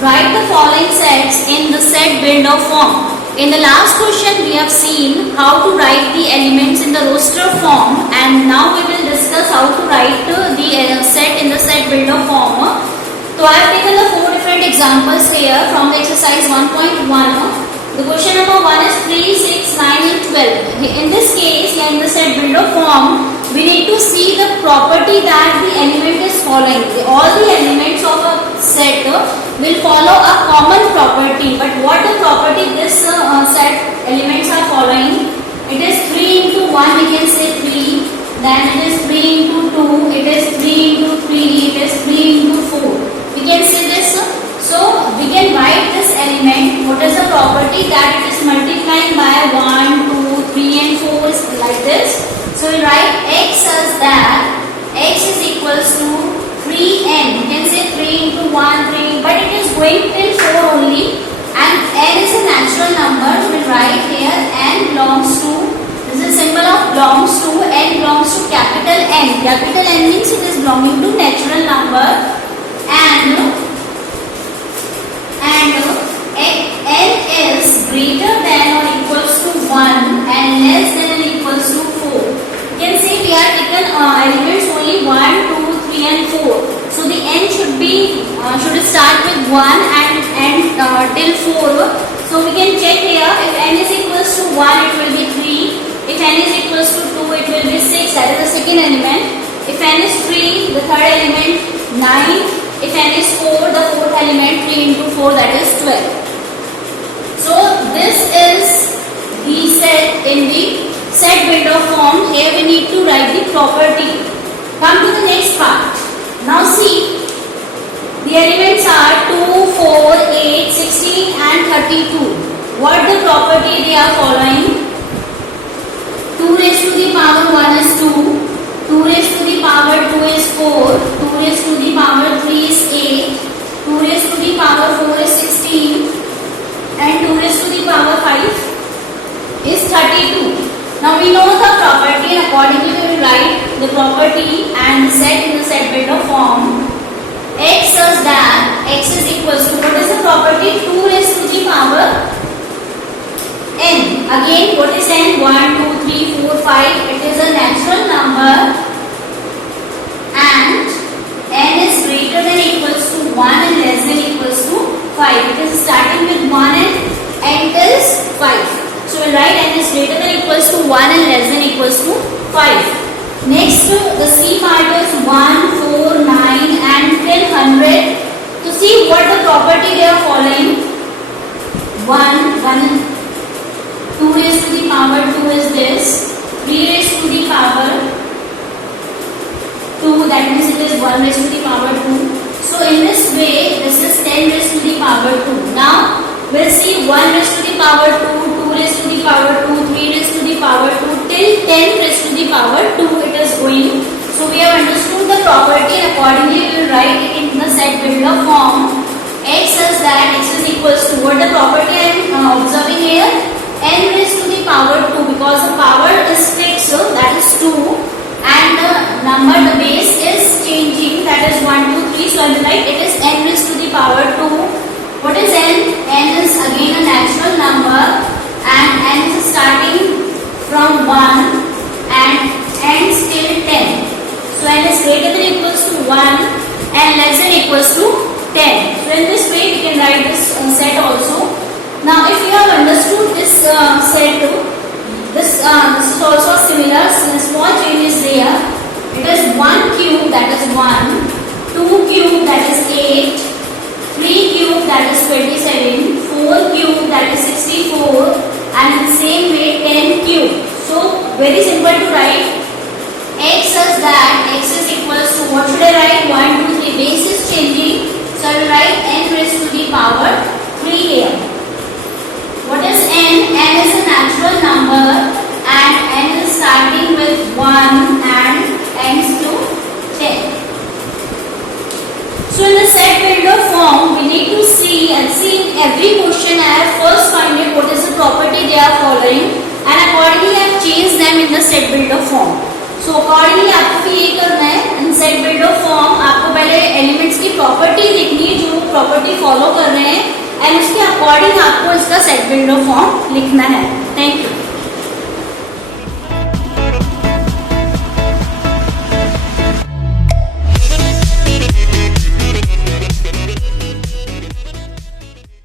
Write the following sets in the set builder form. In the last question we have seen how to write the elements in the roster form, and now we will discuss how to write the set in the set builder form. So I have taken the 4 different examples here from the exercise 1.1. The question number 1 is 3, 6, 9 and 12. In this case, in the set builder form, we need to see the property that the element is following. All the elements of a set will follow a common property. But what the property this set elements are following? It is 3 into 1, we can say 3. Then it is 3 into 2. It is 3 into 3. It is 3 into 4. We can say this. So we can write this element. What is the property? That it is multiplying by 1, 2, 3 and 4 is like this. So we write x as that x is equals to 3n. You can say 3 into 1, 3, but it is going till 4 only, and n is a natural number. So we write here n belongs to, this is symbol of belongs to, n belongs to capital N. Capital N means it is belonging to natural number, and n is greater than or equals to 1 and less than or equals to 4. You can see we are taken elements only 1, 2, 3 and 4. So the n should start with 1 and till 4. So we can check here, if n is equals to 1 it will be 3. If n is equals to 2 it will be 6, that is the second element. If n is 3, the third element 9. If n is 4, the fourth element 3 into 4, that is 12. So this is the set in the set builder form. Here we need to write the property. Come to the next part. Now see, the elements are 2, 4, 8, 16 and 32. What the property they are following? 2 raised to the power 1 is 2. 2 raised to the power 2 is 4, 2 raised to the power 3 is 8, 2 raised to the power 4 is 16 and 2 raised to the power 5 is 32. Now we know the property, and accordingly we will write the property and the set in the set builder form. X is that x is equals to, what is the property? 2 raised to the power n. Again, what is n? 1, 2, 3, 4, 5. It is a natural number, and n is greater than equals to 1 and less than equals to 5. It is starting with 1 and n is 5. So we will write n is greater than equals to 1 and less than equals to 5. Next, the C part is 1, 4, 9 and till 100. To see what the property they are following. 1, 2 raised to the power 2 is this, 3 raised to the power 2, that means it is 1 raised to the power 2. So in this way, this is 10 raised to the power 2. Now, we'll see 1 raised to the power 2, 2 raised to the power 2, 3 raised to the power 2, till 10 raised to the power 2 it is going. So we have understood the property, and accordingly we will write it in the set builder form. X is that x is equals to, what the property I am observing here? N raised to the power 2, because the power is fixed, so that is 2, and the number, the base is changing, that is 1, 2, 3. So I will write it is n raised to the power 2. What is n? N is again a natural number, and n is starting from 1 and ends till 10. So n is greater than equals to 1 and less than equals to 10. So in this way we can write this set also. Now if you have understood this set, this is also similar. Small change is there. It is 1 cube, that is 1, 2 cube, that is 8, 3 cube, that is 27, 4 cube, that is 64, and in the same way 10 cube. So very simple to write. X is that x is equals to, what should I write? 1, 2, 3. Base is changing, so I will write n raised to the power 3 here. What is n? N is a natural number, and n is starting with 1 and ends to 10. So in the set builder form, we need to see in every question I have first find out what is the property they are following, and accordingly I have changed them in the set builder form. So so accordingly आपको भी ये करना है। इन set बिल्डो form आपको पहले elements की property लिखनी है जो प्रॉपर्टी फॉलो कर रहे हैं, एंड उसके अकॉर्डिंग आपको इसका सेट बिल्डो फॉर्म लिखना है। Thank you.